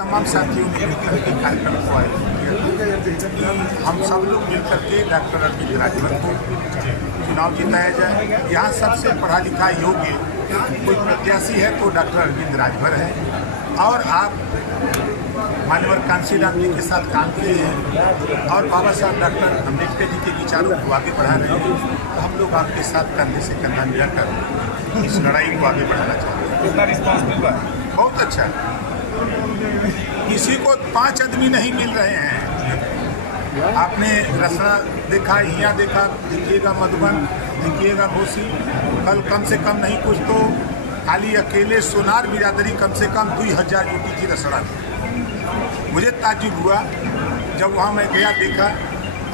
तमाम साथियों ने मिलकर के कार्यक्रम को आयोजित किया। हम सब लोग मिलकर के डॉक्टर अरविंद राजभर को चुनाव जिताया जाए। यहाँ सबसे पढ़ा लिखा योग्य कोई प्रत्याशी है तो डॉक्टर अरविंद राजभर है, और आप माननीय कांशीराम जी के साथ काम किए हैं और बाबा साहब डॉक्टर अम्बेडकर जी के विचारों को आगे बढ़ा रहे हैं। तो हम लोग आपके साथ कंधे से कंधा मिलाकर इस लड़ाई को आगे बढ़ाना चाहते हैं। कितना रिस्पॉन्स मिल रहा है? बहुत अच्छा। किसी को 5 आदमी नहीं मिल रहे हैं। आपने रसड़ा देखा, हिया देखा, दिखिएगा मधुबन, दिखिएगा घोसी। कल कम से कम नहीं कुछ तो खाली अकेले सोनार बिरादरी कम से कम 2000 यूटी थी रसड़ा में। मुझे ताज्जुब हुआ जब वहाँ मैं गया, देखा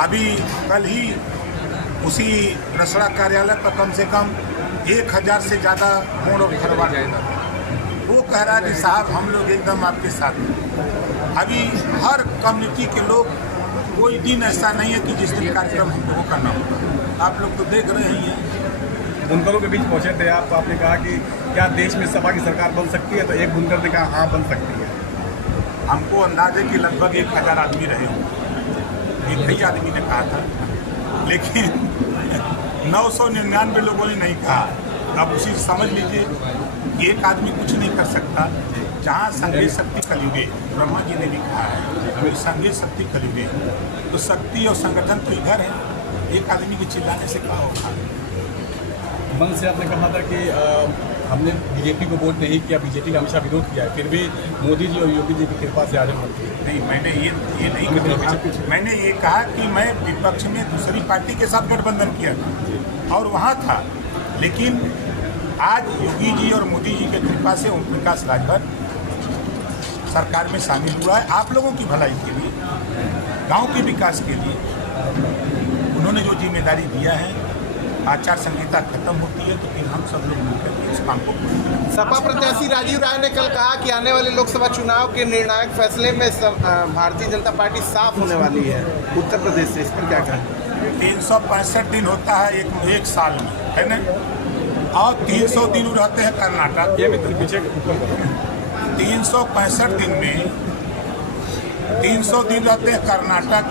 अभी कल ही उसी रसड़ा कार्यालय पर कम से कम 1000 से ज़्यादा मोड़ और खरवा जाएगा। वो कह रहा है कि साहब हम लोग एकदम आपके साथ हैं। अभी हर कम्युनिटी के लोग, कोई दिन ऐसा नहीं है कि जिस दिन कार्यक्रम हम लोगों का ना होगा। आप लोग तो देख रहे ही हैं। बुनकरों के बीच पहुंचे थे आप, तो आपने कहा कि क्या देश में सपा की सरकार बन सकती है? तो एक बुनकर ने कहा हाँ बन सकती है। हमको अंदाज है कि लगभग 1000 आदमी रहे होंगे, एक ही आदमी ने कहा था, लेकिन 999 लोगों ने नहीं कहा। अब उसी समझ लीजिए एक आदमी कुछ नहीं कर सकता। जहाँ संघे शक्ति कलयुगे, ब्रह्मा जी ने भी कहा है संघे शक्ति कलयुगे, तो शक्ति और संगठन तो इधर है। एक आदमी के चिल्लाने से क्या होगा? मन से आपने कहा था कि हमने बीजेपी को वोट नहीं किया, बीजेपी का हमेशा विरोध किया है, फिर भी मोदी जी और योगी जी की कृपा से आज हम नहीं, मैंने ये नहीं कहा। मैंने ये कहा कि मैं विपक्ष में दूसरी पार्टी के साथ गठबंधन किया था और वहाँ था, लेकिन आज योगी जी और मोदी जी की कृपा से ओम प्रकाश राजभर सरकार में शामिल हुआ है। आप लोगों की भलाई के लिए, गांव के विकास के लिए उन्होंने जो जिम्मेदारी दिया है। आचार संहिता खत्म होती है तो फिर हम सब लोग मिलकर इस काम को पूरा करेंगे। सपा प्रत्याशी राजीव राय ने कल कहा कि आने वाले लोकसभा चुनाव के निर्णायक फैसले में भारतीय जनता पार्टी साफ होने वाली है उत्तर प्रदेश से। इस पर क्या कहें? 365 दिन होता है एक साल में, है ना? और 300 दिन रहते हैं कर्नाटक। ये भी पीछे 365 दिन में 300 दिन रहते हैं कर्नाटक।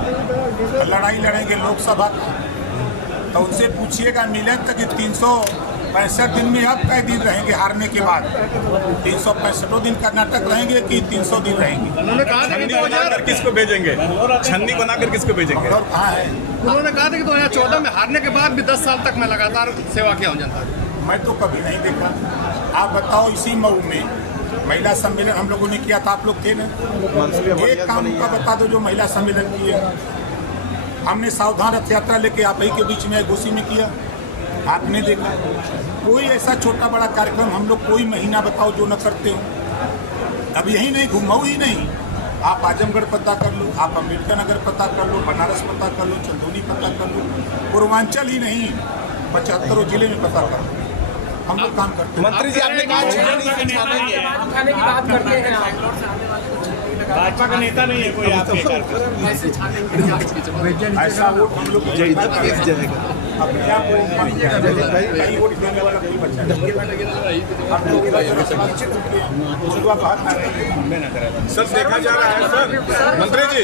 लड़ाई लड़ेंगे लोकसभा, तो उनसे पूछिएगा मिले तक 365 दिन में अब कई दिन रहेंगे हारने के बाद? 365 दिन कर्नाटक रहेंगे कि 300 दिन रहेंगे? उन्होंने कहा था कि 2014 किसको भेजेंगे, छन्नी बनाकर किसको भेजेंगे? और कहाँ है? उन्होंने कहा था कि 2014 में हारने के बाद भी 10 साल तक मैं लगातार सेवा किया हूँ जनता की। मैं तो कभी नहीं देखा। आप बताओ, इसी मऊ में महिला सम्मेलन हम लोगों ने किया था, आप लोग थे ना? एक काम का बता दो जो महिला सम्मेलन किए। हमने सावधान रथ यात्रा लेके आप ही के बीच में घोसी में किया, आपने देखा। कोई ऐसा छोटा बड़ा कार्यक्रम हम लोग कोई महीना बताओ जो न करते हो। अब यही नहीं, घुमाऊ ही नहीं, आप आजमगढ़ पता कर लो, आप अम्बेडकर नगर पता कर लो, बनारस पता कर लो, चंदौली पता कर लो, पूर्वांचल ही नहीं 75 जिले में पता कर लो। हम लोग काम करते हैं। मंत्री जी आपने कहा उठाने की बात करते हैं। भाजपा का नेता नहीं है कोई आपके ऐसा वोट हम लोग अपने आप कहीं वोट देने वाला कोई बच्चा नहीं। सर देखा जा रहा है, सर मंत्री जी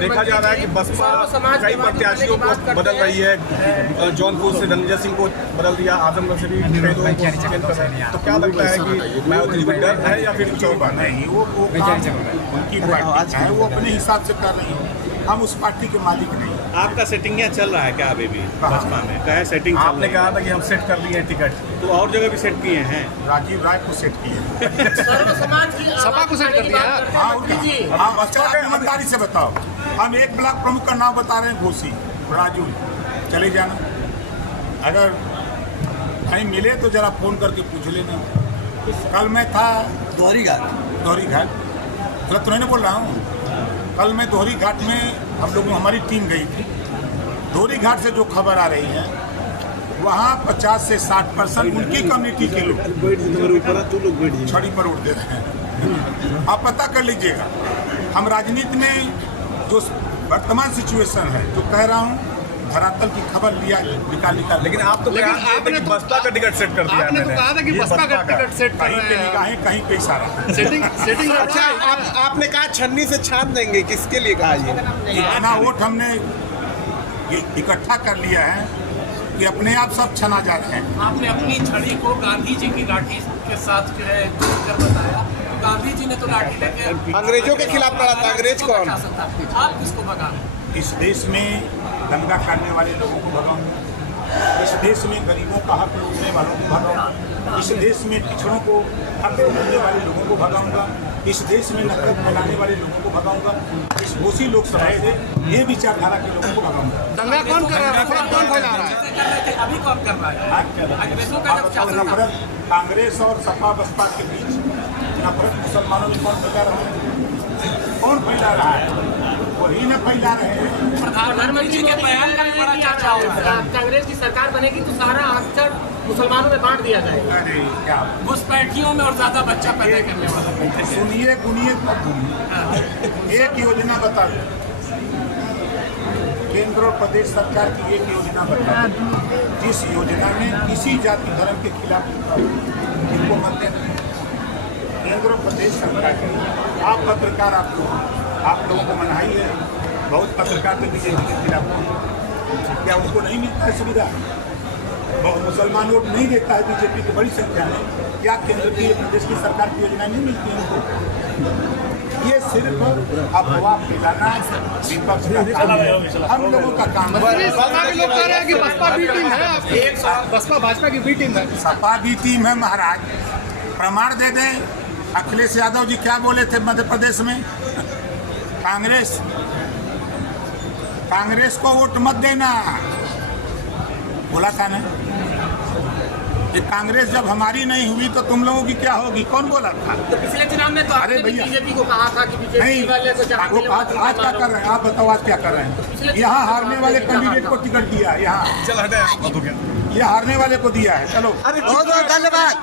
देखा जा रहा है कि बसपा कई प्रत्याशियों को बदल रही है। जौनपुर से धनंजय सिंह को बदल दिया, आजमगढ़ से भी तो क्या लगता है कि मायावती को डर है या फिर कुछ और बात नहीं? वो उनकी पार्टी है, वो अपने हिसाब से कर रही है। हम उस पार्टी के मालिक नहीं। आपका सेटिंग क्या चल रहा है क्या अभी भी बसपा में? क्या है सेटिंग? आपने कहा था कि हम सेट कर लिए हैं टिकट, तो और जगह भी सेट किए हैं। राजीव राय को सेट किए, सपा को सेट कर दिया। हाँ, अच्छा ईमानदारी से बताओ, हम एक ब्लॉक प्रमुख का नाम बता रहे हैं, घोसी, राजू, चले जाना। अगर कहीं मिले तो जरा फोन करके पूछ लेना। कल मैं था दोहरी घाट, गलत तो नहीं बोल रहा हूँ। कल मैं दोहरी घाट में हम लोग हमारी टीम गई थी। दोहरी घाट से जो खबर आ रही है, वहाँ 50 से 60% उनकी कम्युनिटी के लोग छड़ी पर उड़ दे रहे हैं। आप पता कर लीजिएगा। हम राजनीति में जो वर्तमान सिचुएशन है, जो कह रहा हूँ, धरातल की खबर निकाल। लेकिन आप तो लेकिन बयान दिए थे आपने कि तो- बसपा का टिकट सेट कर दिया है आपने तो मैंने। कहा था कि ये बसपा का टिकट सेट कर कहीं रहे पे हैं निगाहें कहीं पे इशारा। सेटिंग अच्छा आपने कहा छन्नी से छान देंगे, किसके लिए कहा ये? इतना वोट हमने इकट्ठा कर लिया है कि अपने आप सब छना जा रहे हैं। आपने अपनी छड़ी को गांधी जी की लाठी के साथ जो है जोड़कर बताया। गांधी जी ने तो लाठी लेके अंग्रेजों के खिलाफ लड़ा था। अंग्रेज कौन? आप किसको भगा रहे हैं? इस देश में दंगा करने वाले लोगों को भगाऊंगा, इस देश में गरीबों का हक लूटने वालों को भगाऊंगा, इस देश में पिछड़ों को हक लूटने वाले लोगों को भगाऊंगा, इस देश में नफरत फैलाने वाले लोगों को भगाऊंगा, इस घोषी लोकसभा से ये विचारधारा के लोगों को भगाऊंगा। दंगा कौन कर रहा है? नफरत कौन फैला रहा है? जैसे कर रहे थे, अभी कौन कर रहा है? अंग्रेजों का जब शासन था। नफरत कांग्रेस और सपा बसपा के बीच नफरत मुसलमानों में कौन फैला रहा है? कौन फैला रहा है? वही न फैला रहे हैं। प्रधानमंत्री जी के बयान का भी बड़ा चर्चा हो रहा है। कांग्रेस की सरकार बनेगी तो सारा अक्सर मुसलमानों में बांट दिया जाएगा। अरे क्या घुसपैठियों में और ज्यादा बच्चा पैदा करने वाला। सुनिए गुनिए मत घूमिए। एक योजना बता दो, केंद्र और प्रदेश सरकार की एक योजना बता दो जिस योजना में किसी जाति धर्म के खिलाफ इनको मत दें। केंद्र और प्रदेश सरकार की आप पत्रकार आप लोगों को मनाही है। बहुत पत्रकार तो बीजेपी के खिलाफ हैं। क्या उनको नहीं मिलता है सुविधा? बहुत मुसलमान वोट नहीं देता है बीजेपी की बड़ी संख्या में। क्या केंद्र की प्रदेश की सरकार की योजना नहीं मिलती है उनको? ये सिर्फ अफवाह फैलाना विपक्ष का काम है, हम लोगों का काम है। सपा के लोग कह रहे हैं कि बसपा बी टीम है आपकी। बसपा भाजपा की बी टीम है। सपा भी टीम है महाराज। प्रमाण दे दें। अखिलेश यादव जी क्या बोले थे मध्य प्रदेश में? कांग्रेस को वोट मत देना बोला था ना। कि कांग्रेस जब हमारी नहीं हुई तो तुम लोगों की क्या होगी? कौन बोला था? तो पिछले चुनाव में तो अरे आपने भैया। बीजेपी को कहा था कि बीजेपी नहीं, वाले को चाहते वो आज क्या कर रहे हैं? आप बताओ आज क्या कर रहे हैं? यहाँ हारने वाले कैंडिडेट को टिकट दिया। यहाँ चल हटे, बहुत हो गया। ये हारने वाले को दिया है। चलो बहुत बहुत धन्यवाद।